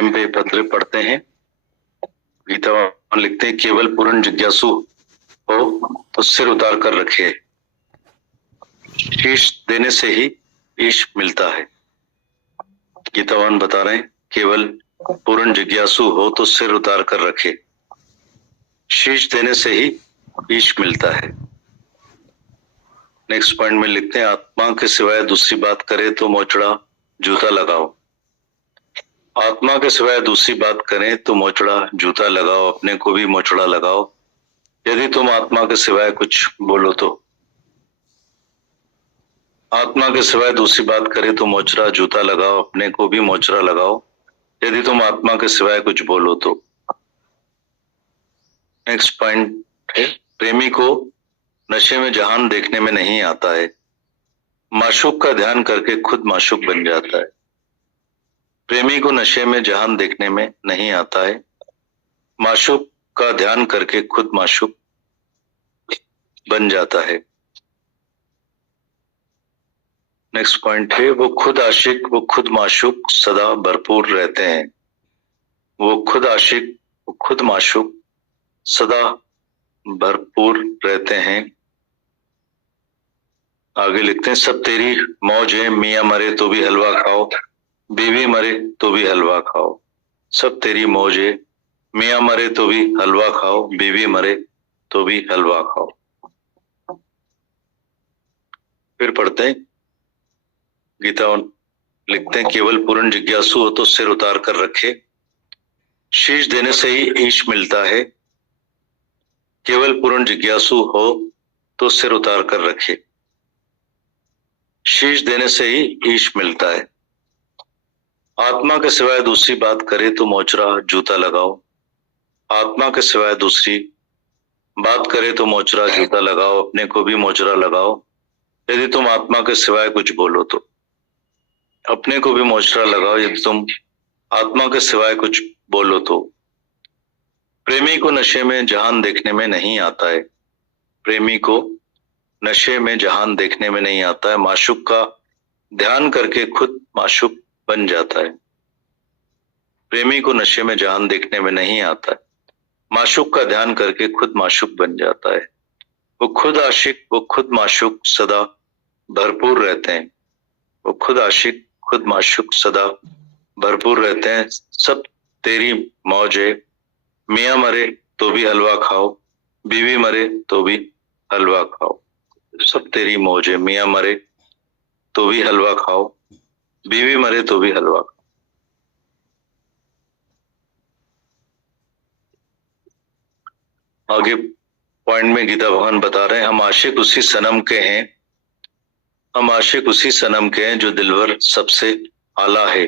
प्रेम पे पत्र पढ़ते हैं। गीता भगवान लिखते हैं, केवल पूर्ण जिज्ञासु हो तो सिर उतार कर रखे, शीश देने से ही ईश मिलता है। गीता भगवान बता रहे हैं, केवल पूर्ण जिज्ञासु हो तो सिर उतार कर रखे, शीश देने से ही ईश मिलता है। नेक्स्ट पॉइंट में लिखते हैं, आत्मा के सिवाय दूसरी बात करे तो मोचड़ा जूता लगाओ। आत्मा के सिवाय दूसरी बात करें तो मोचड़ा जूता लगाओ, अपने को भी मोचड़ा लगाओ। यदि तुम आत्मा के सिवाय कुछ बोलो तो, आत्मा के सिवाय दूसरी बात करे तो मोचड़ा जूता लगाओ, अपने को भी मोचड़ा लगाओ। यदि तुम आत्मा के सिवाय कुछ बोलो तो। नेक्स्ट पॉइंट है, प्रेमी को नशे में जहान देखने में नहीं आता है, माशूक का ध्यान करके खुद माशूक बन जाता है। प्रेमी को नशे में जहान देखने में नहीं आता है, माशूक का ध्यान करके खुद माशूक बन जाता है। नेक्स्ट पॉइंट है, वो खुद आशिक वो खुद माशूक सदा भरपूर रहते हैं। वो खुद आशिक वो खुद माशूक सदा भरपूर रहते हैं। आगे लिखते हैं, सब तेरी मौज है, मियाँ मरे तो भी हलवा खाओ, बीवी मरे तो भी हलवा खाओ। सब तेरी मौज है, मियाँ मरे तो भी हलवा खाओ, बीवी मरे तो भी हलवा खाओ। फिर पढ़ते हैं, गीता लिखते हैं, केवल पूर्ण जिज्ञासु हो तो सिर उतार कर रखे, शीश देने से ही ईश मिलता है। केवल पूर्ण जिज्ञासु हो तो सिर उतार कर रखे, शीश देने से ही ईश मिलता है। आत्मा के सिवाय दूसरी बात करे तो मोचड़ा जूता लगाओ। आत्मा के सिवाय दूसरी बात करे तो मोचड़ा जूता लगाओ, अपने को भी मोचड़ा लगाओ। यदि तुम आत्मा के सिवाय कुछ बोलो तो, अपने को भी मोचड़ा लगाओ यदि तुम आत्मा के सिवाय कुछ बोलो तो। प्रेमी को नशे में जहान देखने में नहीं आता है, प्रेमी को नशे में जहान देखने में नहीं आता है, माशूक का ध्यान करके खुद माशूक बन जाता है। प्रेमी को नशे में जहान देखने में नहीं आता है, माशूक का ध्यान करके खुद माशूक बन जाता है। वो खुद आशिक वो खुद माशूक सदा भरपूर रहते हैं। वो खुद आशिक खुद माशूक सदा भरपूर रहते हैं। सब तेरी मौज है, मियाँ मरे तो भी हलवा खाओ, बीवी मरे तो भी हलवा खाओ। सब तेरी मौज है, मियाँ मरे तो भी हलवा खाओ, बीवी मरे तो भी हलवा खाओ। आगे पॉइंट में गीता भगवान बता रहे हैं, हम आशिक उसी सनम के हैं, हम आशिक उसी सनम के हैं जो दिलवर सबसे आला है,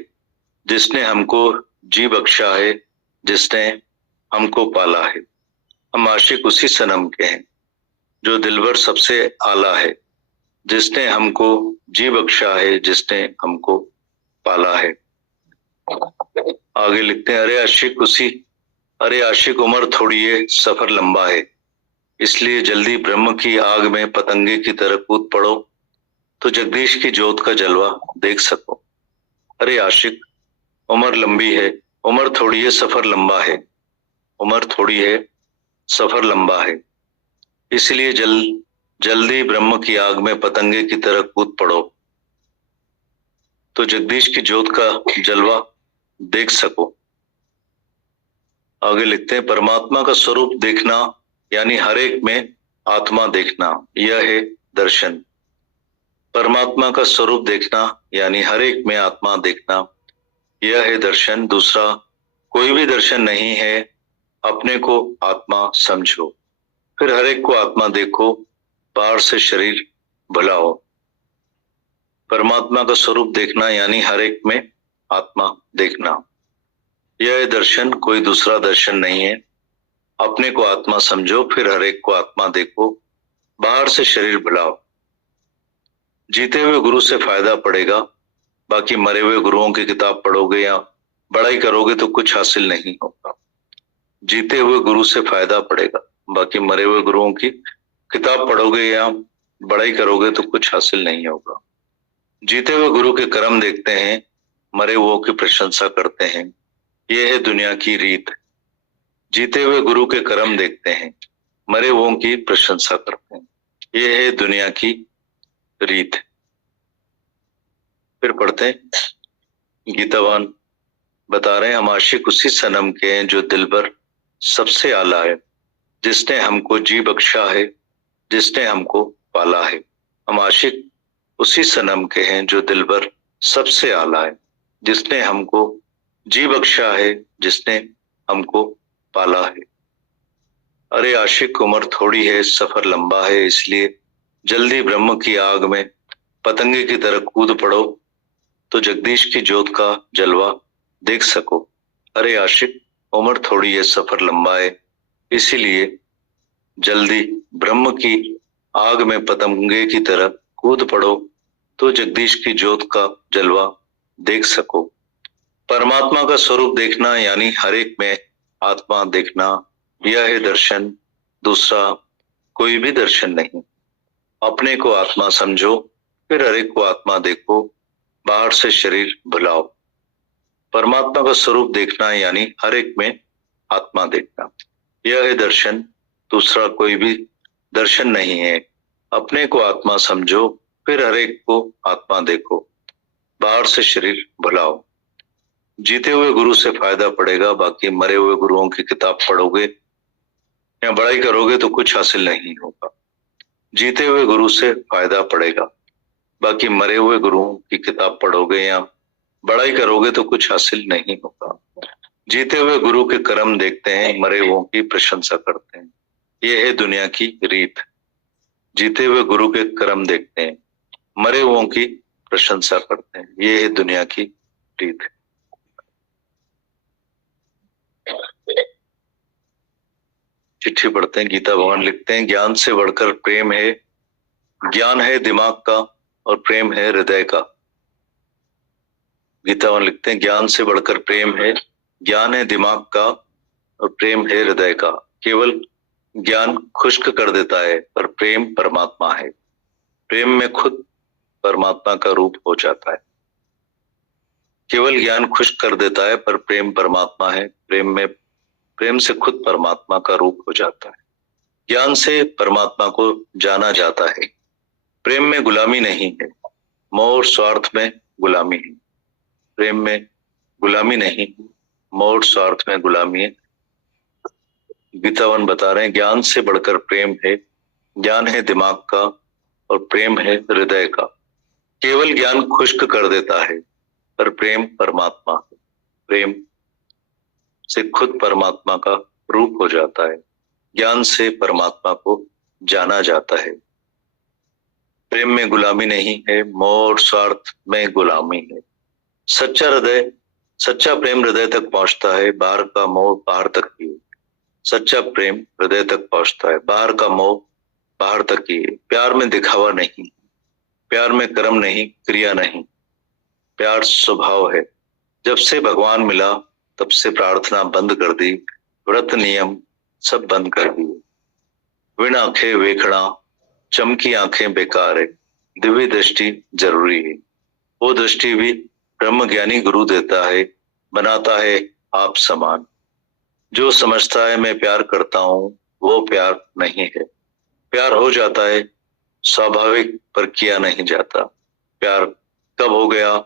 जिसने हमको जी बख्शा है, जिसने हमको पाला है। हम आशिक उसी सनम के हैं जो दिलवर सबसे आला है, जिसने हमको जी बख्शा है, जिसने हमको पाला है। आगे लिखते हैं, अरे आशिक उम्र थोड़ी है, सफर लंबा है, इसलिए जल्दी ब्रह्म की आग में पतंगे की तरह कूद पड़ो तो जगदीश की ज्योत का जलवा देख सको। अरे आशिक, उम्र लंबी है, उम्र थोड़ी है, सफर लंबा है, उम्र थोड़ी है, सफर लंबा है, इसलिए जल्दी ब्रह्म की आग में पतंगे की तरह कूद पड़ो तो जगदीश की ज्योत का जलवा देख सको। आगे लिखते हैं, परमात्मा का स्वरूप देखना यानी हर एक में आत्मा देखना, यह है दर्शन। परमात्मा का स्वरूप देखना यानी हर एक में आत्मा देखना, यह है दर्शन। दूसरा कोई भी दर्शन नहीं है। अपने को आत्मा समझो, फिर हर एक को आत्मा देखो, बाहर से शरीर भुलाओ। परमात्मा का स्वरूप देखना यानी हर एक में आत्मा देखना, यह दर्शन, कोई दूसरा दर्शन नहीं है। अपने को आत्मा समझो, फिर हर एक को आत्मा देखो, बाहर से शरीर भुलाओ। जीते हुए गुरु से फायदा पड़ेगा, बाकी मरे हुए गुरुओं की किताब पढ़ोगे या बड़ाई करोगे तो कुछ हासिल नहीं होगा। जीते हुए गुरु से फायदा पड़ेगा, बाकी मरे हुए गुरुओं की किताब पढ़ोगे या बड़ाई करोगे तो कुछ हासिल नहीं होगा। जीते हुए गुरु के कर्म देखते हैं, मरे हुओं की प्रशंसा करते हैं, ये है दुनिया की रीत। जीते हुए गुरु के कर्म देखते हैं, मरे हुओं की प्रशंसा करते हैं। ये है दुनिया की रीत। फिर पढ़ते हैं। गीतावान बता रहे हैं, हम आशिक उसी सनम के हैं जो दिल भर सबसे आला है, जिसने हमको जी बख्शा है, जिसने हमको पाला है। हम आशिक उसी सनम के हैं जो दिल भर सबसे आला है, जिसने हमको जी बख्शा है, जिसने हमको पाला है। अरे आशिक, उम्र थोड़ी है, सफर लंबा है, इसलिए जल्दी ब्रह्म की आग में पतंगे की तरह कूद पड़ो तो जगदीश की जोत का जलवा देख सको। अरे आशिक, उम्र थोड़ी है, सफर लंबा है, इसीलिए जल्दी ब्रह्म की आग में पतंगे की तरह कूद पड़ो तो जगदीश की जोत का जलवा देख सको। परमात्मा का स्वरूप देखना यानी हर एक में आत्मा देखना, यह है दर्शन, दूसरा कोई भी दर्शन नहीं। अपने को आत्मा समझो, फिर हर एक को आत्मा देखो, बाहर से शरीर भुलाओ। परमात्मा का स्वरूप देखना यानी हर एक में आत्मा देखना, यह है दर्शन, दूसरा कोई भी दर्शन नहीं है। अपने को आत्मा समझो, फिर हर एक को आत्मा देखो, बाहर से शरीर भुलाओ। जीते हुए गुरु से फायदा पड़ेगा, बाकी मरे हुए गुरुओं की किताब पढ़ोगे या बड़ाई करोगे तो कुछ हासिल नहीं होगा। जीते हुए गुरु से फायदा पड़ेगा, बाकी मरे हुए गुरुओं की किताब पढ़ोगे या बड़ाई करोगे तो कुछ हासिल नहीं होगा। जीते हुए गुरु के कर्म देखते हैं, मरे हुओं की प्रशंसा करते हैं। यह है दुनिया की रीत। जीते हुए गुरु के कर्म देखते हैं, मरे हुओं की प्रशंसा करते हैं। यह है दुनिया की रीत। चिट्ठी पढ़ते हैं। गीता भगवान लिखते हैं, ज्ञान से बढ़कर प्रेम है, ज्ञान है दिमाग का और प्रेम है हृदय का। गीता भगवान लिखते हैं, ज्ञान से बढ़कर प्रेम है, ज्ञान है दिमाग का और प्रेम है हृदय का। केवल ज्ञान खुश्क कर देता है, पर प्रेम परमात्मा है। प्रेम में खुद परमात्मा का रूप हो जाता है। केवल ज्ञान खुश्क कर देता है, पर प्रेम परमात्मा है। प्रेम से खुद परमात्मा का रूप हो जाता है। ज्ञान से परमात्मा को जाना जाता है। प्रेम में गुलामी नहीं है, मोह और स्वार्थ में गुलामी है। प्रेम में गुलामी नहीं, मोह और स्वार्थ में गुलामी है। गीतावन बता रहे हैं, ज्ञान से बढ़कर प्रेम है, ज्ञान है दिमाग का और प्रेम है हृदय का। केवल ज्ञान खुश्क कर देता है, पर प्रेम परमात्मा है। प्रेम से खुद परमात्मा का रूप हो जाता है। ज्ञान से परमात्मा को जाना जाता है। प्रेम में गुलामी नहीं है, मोह और स्वार्थ में गुलामी है। सच्चा प्रेम हृदय तक पहुंचता है, बाहर का मोह बाहर तक ही है। सच्चा प्रेम हृदय तक पहुंचता है, बाहर का मोह बाहर तक ही है। प्यार में दिखावा नहीं, प्यार में कर्म नहीं, क्रिया नहीं, प्यार स्वभाव है। जब से भगवान मिला तब से प्रार्थना बंद कर दी, व्रत नियम सब बंद कर दिए। विण आंखें वेखना, चमकी आंखें बेकार है, दिव्य दृष्टि जरूरी है। वो दृष्टि भी ब्रह्म ज्ञानी गुरु देता है, बनाता है आप समान। जो समझता है मैं प्यार करता हूं, वो प्यार नहीं है। प्यार हो जाता है स्वाभाविक, पर किया नहीं जाता। प्यार कब हो गया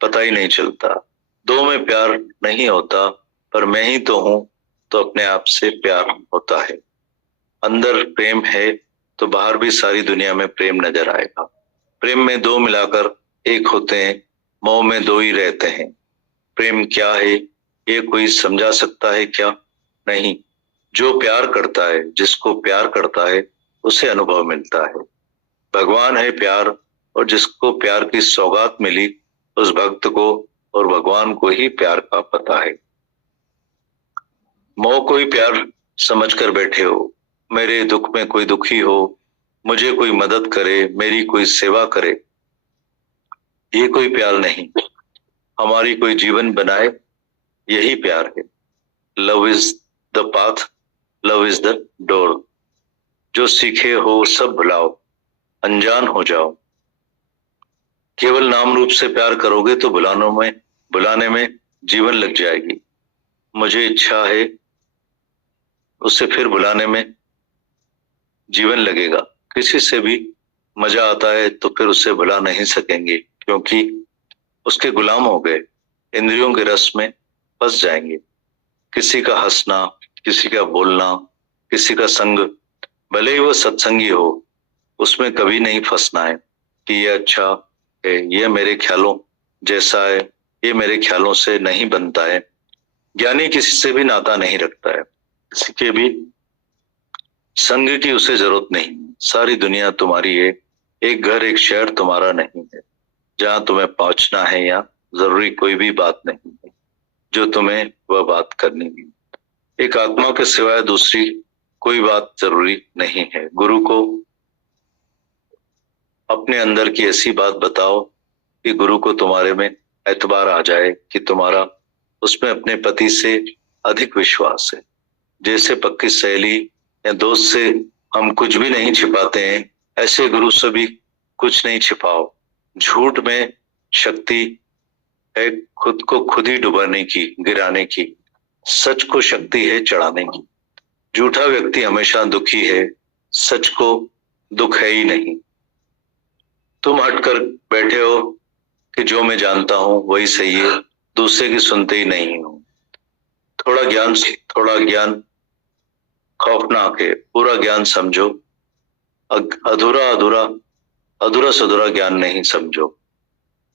पता ही नहीं चलता। दो में प्यार नहीं होता, पर मैं ही तो हूं, तो अपने आप से प्यार होता है। अंदर प्रेम है तो बाहर भी सारी दुनिया में प्रेम नजर आएगा। प्रेम में दो मिलाकर एक होते हैं, मोह में दो ही रहते हैं। प्रेम क्या है ये कोई समझा सकता है क्या? नहीं। जो प्यार करता है, जिसको प्यार करता है, उसे अनुभव मिलता है। भगवान है प्यार, और जिसको प्यार की सौगात मिली, उस भक्त को और भगवान को ही प्यार का पता है। मोह को ही प्यार समझ कर बैठे हो। मेरे दुख में कोई दुखी हो, मुझे कोई मदद करे, मेरी कोई सेवा करे, ये कोई प्यार नहीं। हमारी कोई जीवन बनाए, यही प्यार है। Love is the path, love is the door. जो सीखे हो सब भुलाओ, अनजान हो जाओ। केवल नाम रूप से प्यार करोगे तो बुलाने में जीवन लग जाएगी। मुझे इच्छा है, उसे फिर बुलाने में जीवन लगेगा। किसी से भी मजा आता है तो फिर उसे बुला नहीं सकेंगे, क्योंकि उसके गुलाम हो गए, इंद्रियों के रस में फंस जाएंगे। किसी का हंसना, किसी का बोलना, किसी का संग, भले ही वो सत्संगी हो, उसमें कभी नहीं फंसना है कि ये अच्छा है, ये मेरे ख्यालों जैसा है, ये मेरे ख्यालों से नहीं बनता है। ज्ञानी किसी से भी नाता नहीं रखता है, किसी के भी संग की उसे जरूरत नहीं। सारी दुनिया तुम्हारी है, एक घर एक शहर तुम्हारा नहीं है। जहां तुम्हें पहुंचना है या जरूरी कोई भी बात नहीं है जो तुम्हें वह बात करनी है। एक आत्मा के सिवाय दूसरी कोई बात जरूरी नहीं है। गुरु को अपने अंदर की ऐसी बात बताओ कि गुरु को तुम्हारे में एतबार आ जाए कि तुम्हारा उसमें अपने पति से अधिक विश्वास है। जैसे पक्की सहेली या दोस्त से हम कुछ भी नहीं छिपाते हैं, ऐसे गुरु से भी कुछ नहीं छिपाओ। झूठ में शक्ति है खुद को खुद ही डुबाने की, गिराने की। सच को शक्ति है चढ़ाने की। झूठा व्यक्ति हमेशा दुखी है, सच को दुख है ही नहीं। तुम हटकर बैठे हो कि जो मैं जानता हूं वही सही है, दूसरे की सुनते ही नहीं हो। थोड़ा ज्ञान खौफनाक है, पूरा ज्ञान समझो। अधूरा अधूरा अधूरा सधूरा ज्ञान नहीं समझो।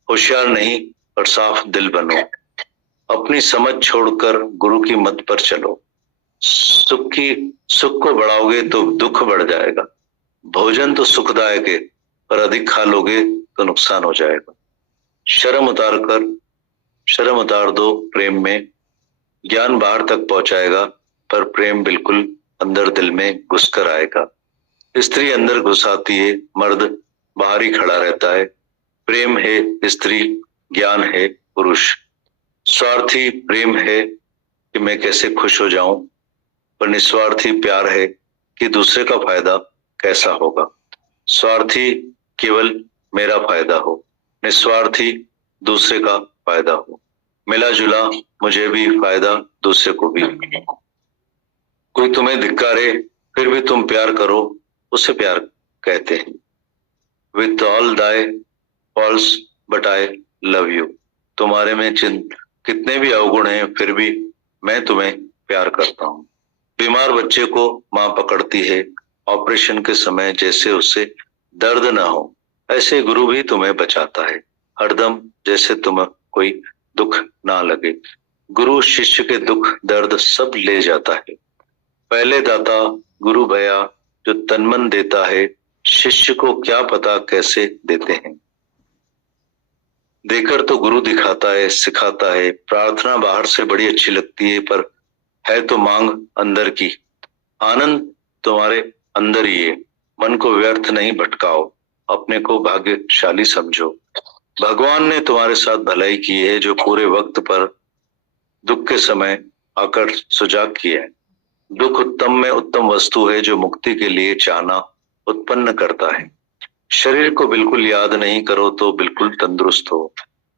होशियार नहीं पर साफ दिल बनो। अपनी समझ छोड़कर गुरु की मत पर चलो। सुख को बढ़ाओगे तो दुख बढ़ जाएगा। भोजन तो सुखदायक है, पर अधिक खा लोगे तो नुकसान हो जाएगा। शर्म उतार दो प्रेम में। ज्ञान बाहर तक पहुंचाएगा, पर प्रेम बिल्कुल अंदर दिल में घुसकर आएगा। स्त्री अंदर घुस आती है, मर्द बाहर ही खड़ा रहता है। प्रेम है स्त्री, ज्ञान है पुरुष। स्वार्थी प्रेम है कि मैं कैसे खुश हो जाऊं, पर निस्वार्थी प्यार है कि दूसरे का फायदा कैसा होगा। स्वार्थी केवल मेरा फायदा हो, निस्वार्थी दूसरे का फायदा हो। मिला जुला मुझे भी फायदा, दूसरे को भी। कोई तुम्हें धिक्कारे फिर भी तुम प्यार करो, उसे प्यार कहते हैं। With all thy faults but I love you. तुम्हारे में कितने भी अवगुण हैं, फिर भी मैं तुम्हें प्यार करता हूँ। बीमार बच्चे को माँ पकड़ती है ऑपरेशन के समय, जैसे उससे दर्द ना हो, ऐसे गुरु भी तुम्हें बचाता है हरदम, जैसे तुम्हें कोई दुख ना लगे। गुरु शिष्य के दुख दर्द सब ले जाता है। पहले दाता गुरु भया जो तन मन देता है, शिष्य को क्या पता कैसे देते हैं। देकर तो गुरु दिखाता है, सिखाता है। प्रार्थना बाहर से बड़ी अच्छी लगती है, पर है तो मांग अंदर की। आनंद तुम्हारे अंदर ही है। मन को व्यर्थ नहीं भटकाओ, अपने को भाग्यशाली समझो। भगवान ने तुम्हारे साथ भलाई की है, जो पूरे वक्त पर दुख के समय आकर सुजाग किया है। दुख उत्तम में उत्तम वस्तु है, जो मुक्ति के लिए चाहना उत्पन्न करता है। शरीर को बिल्कुल याद नहीं करो तो बिल्कुल तंदुरुस्त हो।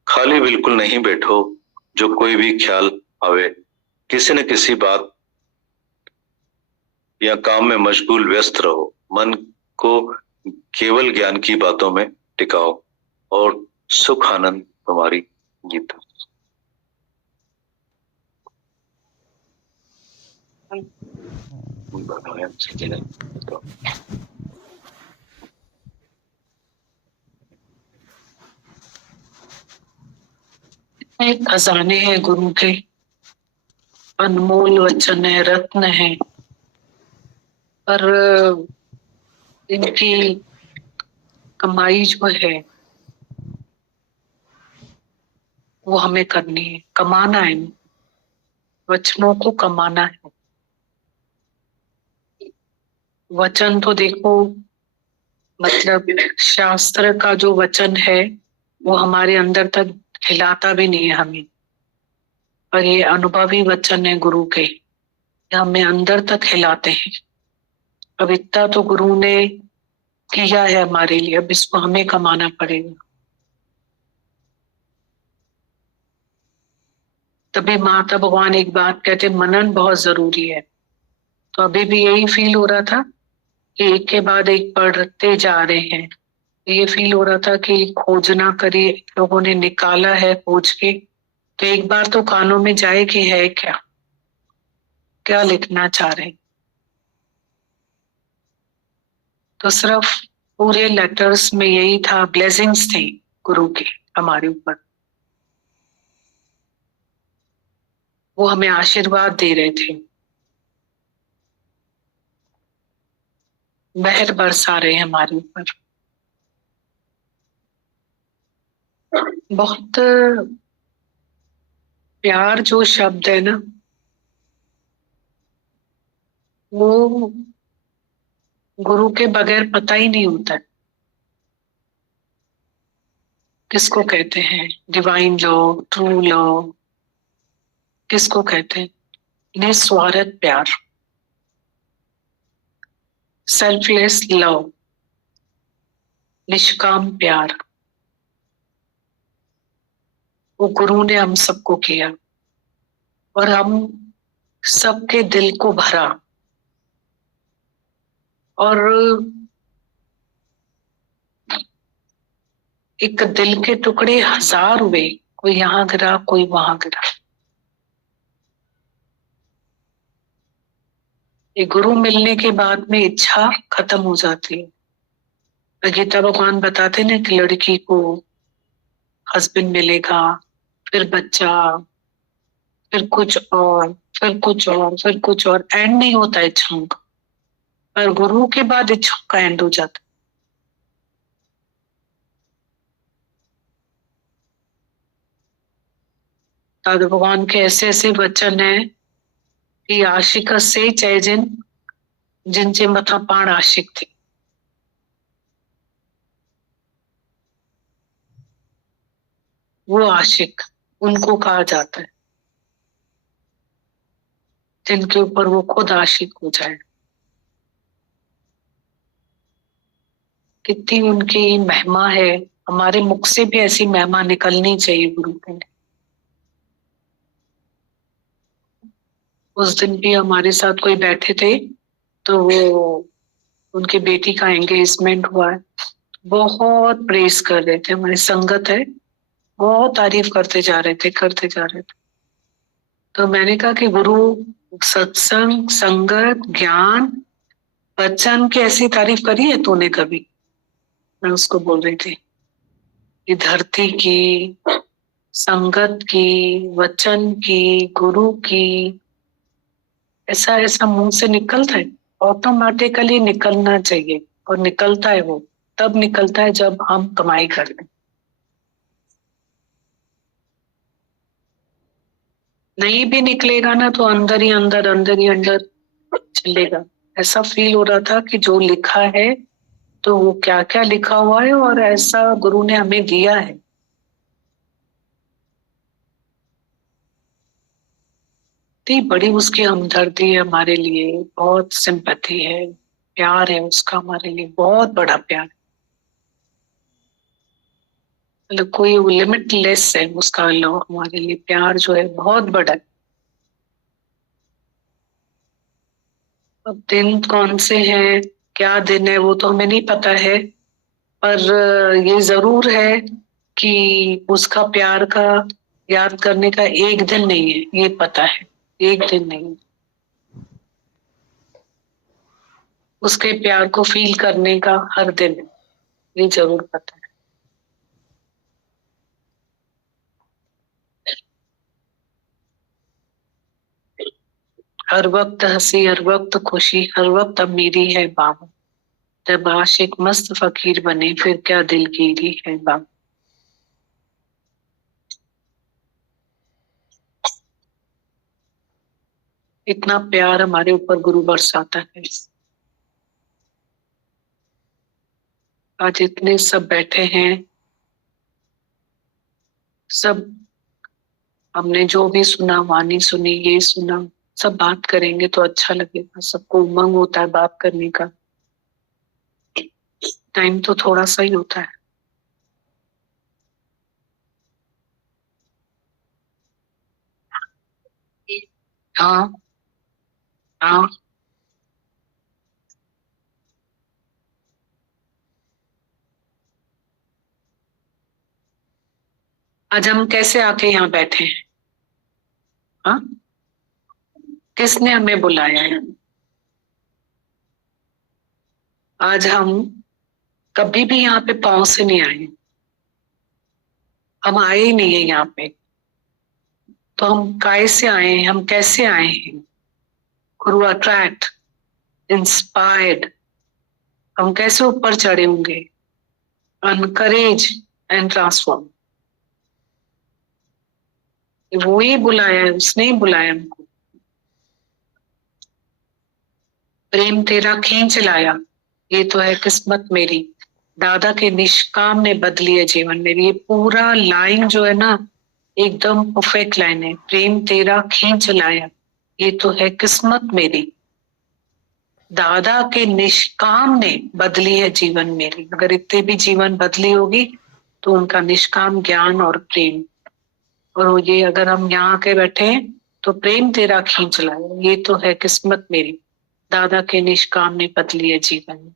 खाली बिल्कुल नहीं बैठो, जो कोई भी ख्याल आवे। किसी न किसी बात या काम में मशगूल व्यस्त रहो। मन को केवल ज्ञान की बातों में टिकाओ और सुख आनंद तुम्हारी गीता। खजाने हैं गुरु के, अनमोल वचन है, रत्न है, पर इनकी कमाई जो है वो हमें करनी है, कमाना है। वचनों को कमाना है। वचन तो देखो, मतलब शास्त्र का जो वचन है वो हमारे अंदर तक हिलाता भी नहीं है हमें, पर ये अनुभवी वचन है गुरु के, हमें अंदर तक हिलाते हैं। अब इतना तो गुरु ने किया है हमारे लिए, अब इसको हमें कमाना पड़ेगा। तभी माता भगवान एक बात कहते, मनन बहुत जरूरी है। तो अभी भी यही फील हो रहा था कि एक के बाद एक पढ़ते जा रहे हैं। ये फील हो रहा था कि खोजना करिए, लोगों ने निकाला है खोज के, तो एक बार तो कानों में जाए कि है क्या, क्या लिखना चाह रहे हैं। तो सिर्फ पूरे लेटर्स में यही था, ब्लेसिंग्स थे गुरु के हमारे ऊपर। वो हमें आशीर्वाद दे रहे थे, मेहर बरसा रहे हैं हमारे ऊपर। बहुत प्यार जो शब्द है ना, वो गुरु के बगैर पता ही नहीं होता है। किसको कहते हैं डिवाइन लव, ट्रू लव, किसको कहते हैं निस्वार्थ प्यार, सेल्फलेस लव, निष्काम प्यार। वो गुरु ने हम सबको किया और हम सबके दिल को भरा। और एक दिल के टुकड़े हजार हुए, कोई यहाँ गिरा कोई वहां गिरा। ये गुरु मिलने के बाद में इच्छा खत्म हो जाती है। गीता भगवान बताते ना कि लड़की को हस्बैंड मिलेगा, फिर बच्चा, फिर कुछ और, फिर कुछ और, फिर कुछ और, एंड नहीं होता इच्छाओं का। पर गुरु के बाद इच्छाओं का एंड हो जाता। दादा भगवान के ऐसे ऐसे वचन है कि आशिक से चय जिनचे मथा पाण आशिक थे। वो आशिक उनको कहा जाता है जिनके ऊपर वो खुद आशिक हो जाए। कितनी उनकी महिमा है, हमारे मुख से भी ऐसी महिमा निकलनी चाहिए गुरु के लिए। उस दिन भी हमारे साथ कोई बैठे थे, तो वो उनकी बेटी का एंगेजमेंट हुआ है, बहुत प्रेस कर रहे थे, हमारी संगत है, बहुत तारीफ करते जा रहे थे। तो मैंने कहा कि गुरु सत्संग, संगत, ज्ञान, वचन की ऐसी तारीफ करी है तूने कभी? मैं उसको बोल रही थी कि धरती की, संगत की, वचन की, गुरु की, ऐसा ऐसा मुंह से निकलता है, ऑटोमेटिकली निकलना चाहिए। और निकलता है वो तब निकलता है जब हम कमाई करते हैं। नहीं भी निकलेगा ना तो अंदर ही अंदर, अंदर ही अंदर चलेगा। ऐसा फील हो रहा था कि जो लिखा है, तो वो क्या क्या लिखा हुआ है और ऐसा गुरु ने हमें दिया है। इतनी बड़ी उसकी हमदर्दी है हमारे लिए, बहुत सिंपैथी है, प्यार है उसका हमारे लिए, बहुत बड़ा प्यार। मतलब कोई लिमिटलेस है उसका लव हमारे लिए, प्यार जो है बहुत बड़ा है। अब दिन कौन से हैं, क्या दिन है, वो तो हमें नहीं पता है। पर ये जरूर है कि उसका प्यार का याद करने का एक दिन नहीं है, ये पता है, एक दिन नहीं है। उसके प्यार को फील करने का हर दिन है, ये जरूर पता है। हर वक्त हंसी, हर वक्त खुशी, हर वक्त अब मेरी है बाबा। जब आशिक मस्त फकीर बने फिर क्या दिलगीरी है बाबा। इतना प्यार हमारे ऊपर गुरु बरसाता है। आज इतने सब बैठे हैं, सब हमने जो भी सुना, वाणी सुनी, ये सुना, सब बात करेंगे तो अच्छा लगेगा। सबको उमंग होता है बात करने का, टाइम तो थोड़ा सा ही होता है। हाँ हाँ आज हम कैसे आके यहाँ बैठे हैं? हाँ, किसने हमें बुलाया है? आज हम कभी भी यहाँ पे पाँव से नहीं आए, हम आए ही नहीं है यहाँ पे। तो हम काय से आए हैं, हम कैसे आए हैं? गुरु अट्रैक्ट, इंस्पायर्ड, हम कैसे ऊपर चढ़े होंगे? Encourage and transform. वो ही बुलाया है, उसने ही बुलाया हमको। प्रेम तेरा खींच लाया, ये तो है किस्मत मेरी, दादा के निष्काम ने बदली है जीवन मेरी। ये पूरा लाइन जो है ना, एकदम परफेक्ट लाइन है। प्रेम तेरा खींच लाया, ये तो है किस्मत मेरी, दादा के निष्काम ने बदली है जीवन मेरी। अगर इतने भी जीवन बदली होगी तो उनका निष्काम ज्ञान और प्रेम। और ये अगर हम यहाँ आके बैठे हैं तो प्रेम तेरा खींच लाया, ये तो है किस्मत मेरी, दादा के निष्काम ने बदली है जीवन।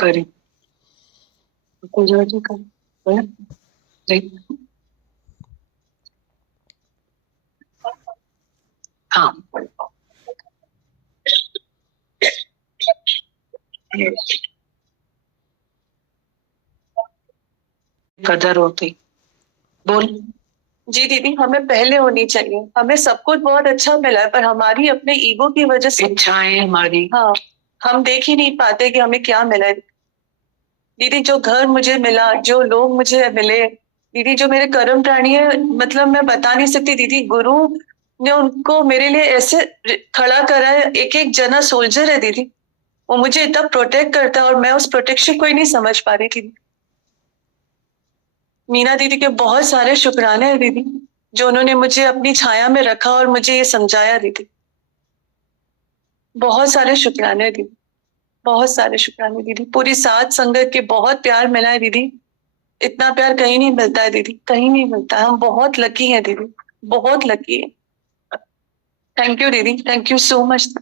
करें हाँ, कदर होती। बोल। जी दीदी, हमें पहले होनी चाहिए। हमें सब कुछ बहुत अच्छा मिला है, पर हमारी अपने ईगो की वजह से इच्छाएं हमारी, हाँ, हम देख ही नहीं पाते कि हमें क्या मिला है। दीदी, जो घर मुझे मिला, जो लोग मुझे मिले, दीदी जो मेरे कर्म प्राणी है, मतलब मैं बता नहीं सकती दीदी। गुरु ने उनको मेरे लिए ऐसे खड़ा करा है, एक एक जना सोल्जर है दीदी। वो मुझे इतना प्रोटेक्ट करता है और मैं उस प्रोटेक्शन को ही नहीं समझ पा रही थी। मीना दीदी के बहुत सारे शुक्राने हैं दीदी, जो उन्होंने मुझे अपनी छाया में रखा और मुझे ये समझाया दीदी। बहुत सारे शुक्राने दीदी, बहुत सारे शुक्राने दीदी। पूरी साथ संगत के बहुत प्यार मिला है दीदी। इतना प्यार कहीं नहीं मिलता है दीदी, कहीं नहीं मिलता है। हम बहुत लकी हैं दीदी, बहुत लकी है। थैंक यू दीदी, थैंक यू सो मच।